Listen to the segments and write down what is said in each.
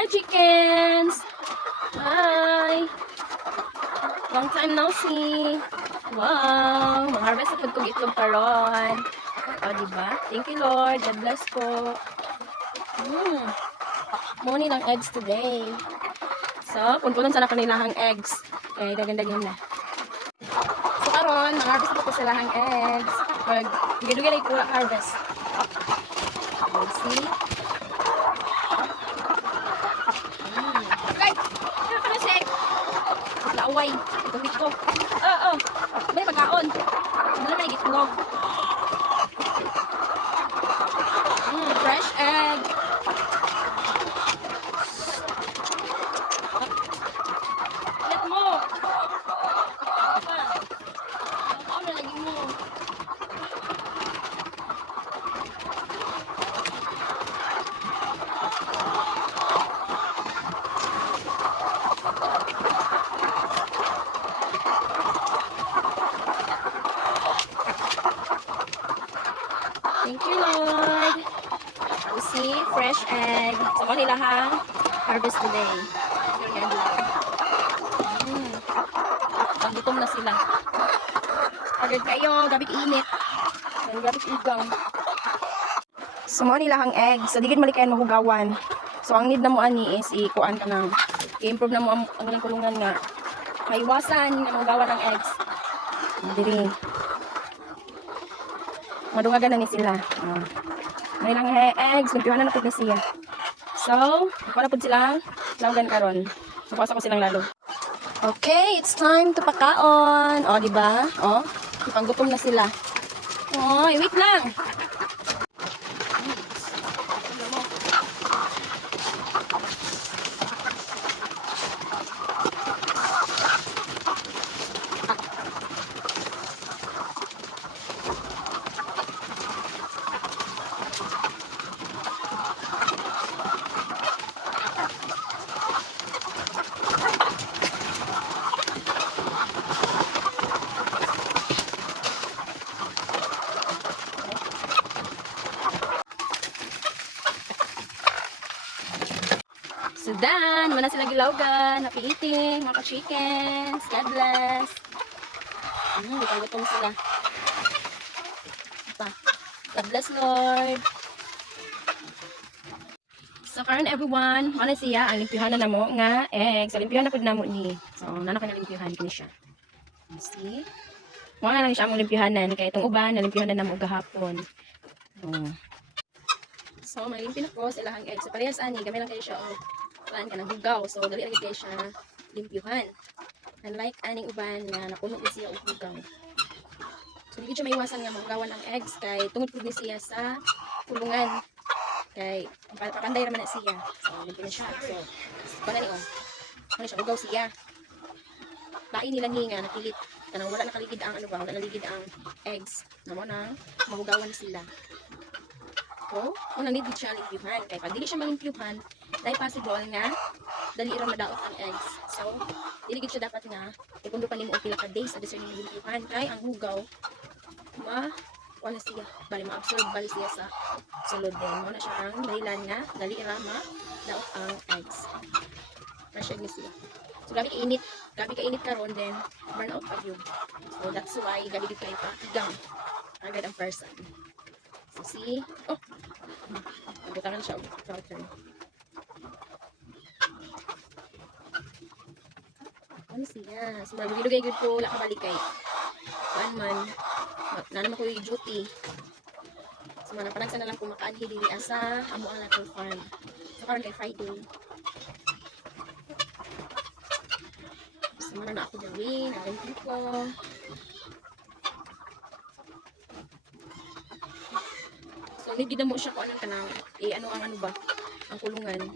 Hi, chickens! Hi! Long time no see. Wow! Mag-harvest na po itlog karon. O, diba? Thank you, Lord. God bless po. Morning ng eggs today. So, punpunan sana kanilahang eggs. Eh, dagan-dagan na. So, karon, mag-harvest na po sila ng eggs. Pag-gidugin ay kulang harvest. Let's see. Right! Kaya ka na, Sek! Laaway. Itong ko. Oo. May magkaon. Wala may gitlog. Fresh egg. Let mo. Ako na lagi mo. Thank you, Lord. You see, fresh egg. So, nila hang harvest today. Your egg lang. Gutom na sila. Agad kayo, gabi init. Gabi ugang. So, nila hang egg. So, digid malikayan mahugawan. So, ang need na mo ani is ikuan ka ng i-improve na mo ang kulungan nga. Maiwasan na mahugawan ng eggs. Diri. Madungagan na ni sila. May lang eggs, nagpiwanan na po na siya. So, ikuha na po silang laugan karon. Napasa ko silang lalo. Okay, it's time to pakaon. O, diba? O, ipanggutom na sila. O, wait lang. So done, wala silang gilawgan. Happy eating, mga chickens. God bless. Gutom sila. God bless, Lord. So karon everyone, ano siya, ang limpyuhan na namo nga eggs. So limpyuhan na pud namo ni. So nana ka na limpyuhan kini siya. You see? Mo na lang siya among limpyuhanan kay itong uban na limpyuhan na namo gahapon. So malimpyo na ko sa ilahang eggs. So parehas ani, gamay lang kayo siya kuan ka ng hugaw. So dali ra gid siya limpyuhan. Unlike aning uban nga napuno ni siya og hugaw. So di siya maiwasan nga mahugawan ang eggs kay tungod pud ni siya sa kulungan. Kay papanday ra man na siya. So limpyo na siya. So para ni ano siya hugaw siya. Lain nila ni nga napilit kanang wala nakaligid ang ano ba, wala naligid ang eggs. Namo na mahugawan sila. So, kung nalipid siya limpyuhan, kaya pag dili siya malimpyuhan, dahil possible nga, dali ra madaot ang eggs. So, diligid siya dapat nga, ipundo pa nimo og pila ka days sa design ng limpyuhan, kay ang hugaw, wala siya, bali ma-absorb bali siya sa sulod din. Muna siya ang dahilan nga, dali ra madaot ang eggs. Fresh egg siya. So, gabi ka-init karon then, burn out pa yun. So, that's why, gabi kayo pa, igang, agad ang person. So, see? Oh! Nabutangan siya. Pattern. Ano siya? So, magigilugay ko po, wala ka balikay. Saan man. Naman ko yung duty. So, manapanagsa na lang kung makaanhi dili asa amo ang natin farm. So, karon kay Friday. So, mana na ako gawin. Nagawin ko. So, nagida mo siya kung anong kanang, ano ang ano ba, ang kulungan.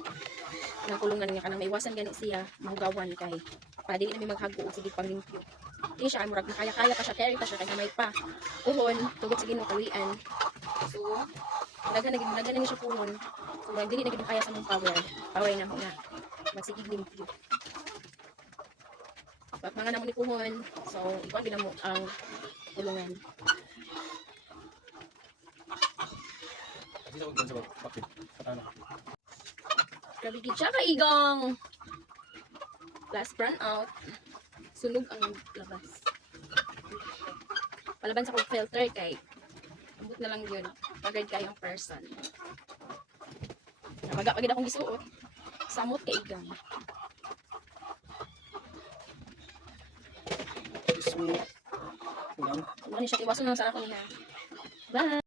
Ang kulungan nga kanang maiwasan gani siya, mahugawan kay. Para dili na may maghago o sige pang limpyo. Hindi siya, murag na kaya-kaya pa siya, carry pa siya, kaya may pa. Puhon, tugod sa ginukawian. So, naghan na siya puhon. So, murag dili na kaya sa mong power. Power na mo nga. Magsigig limpyo. Pag mga namo ni puhon, so, ikaw ang ginamo ang kulungan. Hindi sa bakit. Grabe gid siya kaigang. Last run out. Sunog ang labas. Palaban sa kong filter kay ambot na lang yun. Pagod kayong person. Nabaga pagod akong gisuot. Samot kaigang. Smooth. Ulang. Ano siya tiwaso na sa ako niya. Bye!